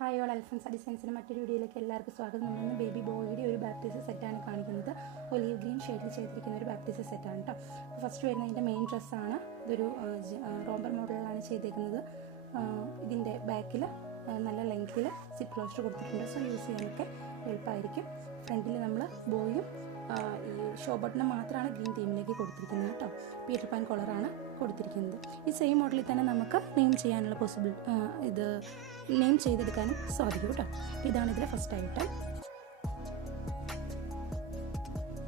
Hi all, അൽഫൻസ ഡിസൈൻസിൻ്റെ മറ്റൊരു വീഡിയോയിലേക്ക് എല്ലാവർക്കും സ്വാഗതം. നമ്മളിന്ന് ബേബി ബോയുടെ ഒരു ബാപ്റ്റിസം സെറ്റാണ് കാണിക്കുന്നത്. ഒലീവ് ഗ്രീൻ ഷെയ്ഡിൽ ചെയ്തിരിക്കുന്ന ഒരു ബാപ്റ്റിസം സെറ്റാണ് കേട്ടോ. ഫസ്റ്റ് വരുന്നത് ഇതിൻ്റെ മെയിൻ ഡ്രസ്സാണ്. ഇതൊരു റോംബർ മോഡലിലാണ് ചെയ്തേക്കുന്നത്. ഇതിൻ്റെ ബാക്കിൽ നല്ല ലെങ്ത്തിൽ സിപ്പ് ക്ലോസ്റ്റർ കൊടുത്തിട്ടുണ്ട്. സോ യൂസ് ചെയ്യാനൊക്കെ എളുപ്പമായിരിക്കും. ഫ്രണ്ടിൽ നമ്മൾ ബോയും ഈ ഷോ ബട്ടൺ മാത്രമാണ് ഗ്രീൻ തീമിലേക്ക് കൊടുത്തിരിക്കുന്നത് കേട്ടോ. പീറ്റർ പാൻ കോളറാണ് കൊടുത്തിരിക്കുന്നത്. ഈ സെയിം മോഡലിൽ തന്നെ നമുക്ക് നെയിം ചെയ്യാനുള്ള ഇത് നെയിം ചെയ്തെടുക്കാനും സാധിക്കും കേട്ടോ. ഇതാണ് ഇതിലെ ഫസ്റ്റ് ഐറ്റം.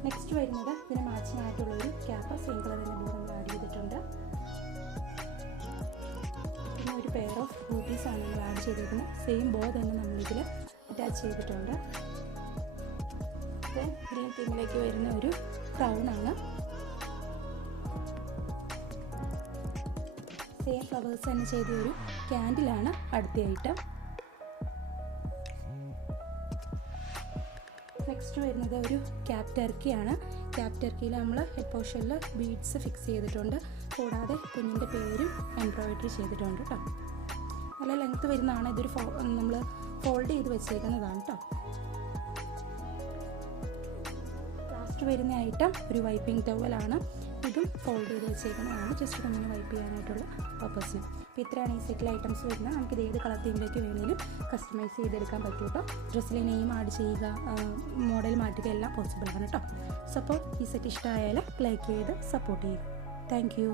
നെക്സ്റ്റ് വരുന്നത് ഇതിന് മാച്ചിങ് ആയിട്ടുള്ളൊരു ക്യാപ്പ് സെയിം കളർ തന്നെ ബോ നമ്മൾ ആഡ് ചെയ്തിട്ടുണ്ട്. പിന്നെ ഒരു പെയർ ഓഫ് ബൂട്ടീസാണ് നമ്മൾ ആഡ് ചെയ്തിരിക്കുന്നത്. സെയിം ബോ തന്നെ നമ്മളിതിൽ അറ്റാച്ച് ചെയ്തിട്ടുണ്ട്. ഗ്രീൻ തീമിലേക്ക് വരുന്ന ഒരു ക്രൗണാണ്. സെയിം ഫ്ലവേഴ്സ് തന്നെ ചെയ്ത ഒരു ക്യാൻഡിലാണ് അടുത്ത ഐറ്റം. നെക്സ്റ്റ് വരുന്നത് ഒരു ക്യാപ് ടർക്കിയാണ്. ക്യാപ് ടർക്കിയിൽ നമ്മൾ ഹെഡ് പോർഷനിൽ ബീഡ്സ് ഫിക്സ് ചെയ്തിട്ടുണ്ട്. കൂടാതെ കുഞ്ഞിൻ്റെ പേരും എംബ്രോയിഡറി ചെയ്തിട്ടുണ്ട് കേട്ടോ. നല്ല ലെങ്ത്ത് വരുന്നതാണ്. ഇതൊരു നമ്മൾ ഫോൾഡ് ചെയ്ത് വെച്ചേക്കുന്നതാണ് കേട്ടോ. ലാസ്റ്റ് വരുന്ന ഐറ്റം ഒരു വൈപ്പിംഗ് ടവലാണ്. ഇതും ഫോൾഡ് ചെയ്ത് വെച്ചേക്കുന്നതാണ്, ജസ്റ്റ് കുഞ്ഞിന് വൈപ്പ് ചെയ്യാനായിട്ടുള്ള പർപ്പസിന്. അപ്പോൾ ഇത്രയാണ് ഈ സെറ്റിൽ ഐറ്റംസ് വരുന്നത്. നമുക്കിത് ഏത് കളർ തീമിലേക്ക് വേണമെങ്കിലും കസ്റ്റമൈസ് ചെയ്തെടുക്കാൻ പറ്റും കേട്ടോ. ഡ്രസ്സിൽ നെയിം ആഡ് ചെയ്യുക, മോഡൽ മാറ്റുക എല്ലാം പോസിബിൾ ആണ് കേട്ടോ. സോ അപ്പോൾ ഈ സെറ്റ് ഇഷ്ടമായാൽ ലൈക്ക് ചെയ്ത് സപ്പോർട്ട് ചെയ്യുക. Thank you.